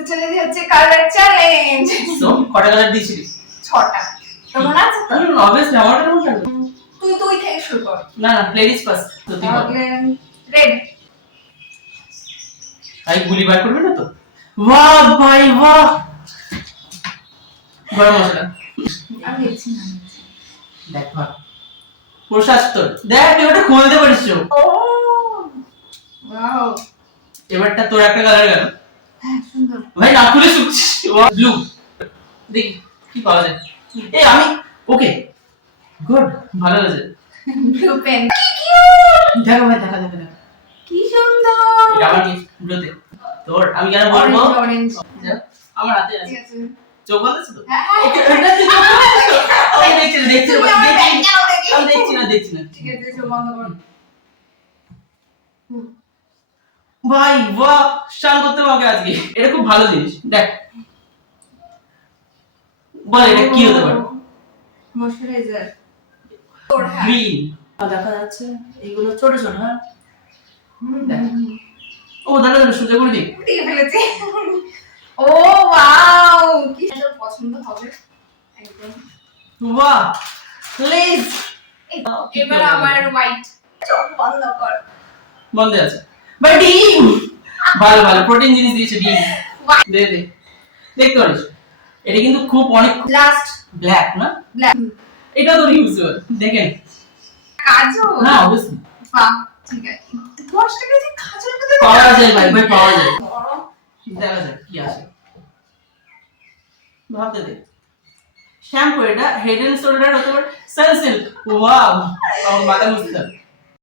করতে চলেছি হচ্ছে কালার চ্যালেঞ্জ। সো কটা কালার দিয়েছিলি? 6টা। তো মনে আছে তো? অবভিয়াসলি আমারটা মনে থাকবে। তুই থেকে শুরু কর। না না, লেডিস ফার্স্ট। তো তুই বল। তাহলে রেড। ভাই গুলি বার করবে না তো? বাহ ভাই বাহ। গরম মশলা। আমি দেখছি না। দেখ ভাই, প্রশাস্তর দেখ, তুই ওটা খুলতে পারিস তো। ও ওয়াও, এবারটা তোর একটা কালার গেল। হ্যাঁ সুন্দর। ভাই না খুলে শুকছিস। ব্লু। দেখি কি পাওয়া যায়। এই আমি ওকে গুড, ভালো হয়েছে। Blue pen. দেখো ভাই, দেখা দেখা দেখা। কি সুন্দর। এটা আমার কি ব্লুতে তোর, আমি কেন বলবো? অরেঞ্জ। আমার হাতে আছে। ঠিক আছে। চোখ বন্ধ আছে তো? হ্যাঁ, হ্যাঁ। ওকে এটা তুই চোখ বন্ধ আছে? আমি দেখছি না, দেখছি না, তুমি আমার ব্যাগ নাও দেখি। আমি দেখছি না, দেখছি না। ঠিক আছে, চোখ বন্ধ কর। ভাই বাহ, শান করতে পারবে আজকে। এটা খুব ভালো জিনিস। দেখ বল এটা কি হতে পারে? ময়শ্চারাইজার। তোর হ্যাঁ। গ্রিন দেখা যাচ্ছে, এইগুলো ছোট ছোট। হ্যাঁ দেখ। ও দাঁড়া দাঁড়া, সোজা করে দিই। উঠিয়ে ফেলেছি। ও ওয়াও, কি সুন্দর, পছন্দ হবে একদম। বাহ প্লিজ। এবার আমার হোয়াইট। চোখ বন্ধ কর। বন্ধ আছে ভাই। ডিম ভালো ভালো, প্রোটিন জিনিস দিয়েছে ডিম। দে দে, দেখতে পারিস এটা কিন্তু খুব অনেক লাস্ট ব্ল্যাক না? ব্ল্যাক। এটা তো ইউজুয়াল দেখেন কাজু। না, অবভিয়াসলি বাহ, ঠিক আছে। 10 টাকা দিয়ে কাজুর মধ্যে পাওয়া যায় ভাই, ভাই পাওয়া যায়। দেখা যাক কি আছে, ভাবতে দে। শ্যাম্পু, এটা হেড এন্ড শোল্ডার অথবা সানসিল্ক। ওয়াও, আমার মাথা মুছতে হবে।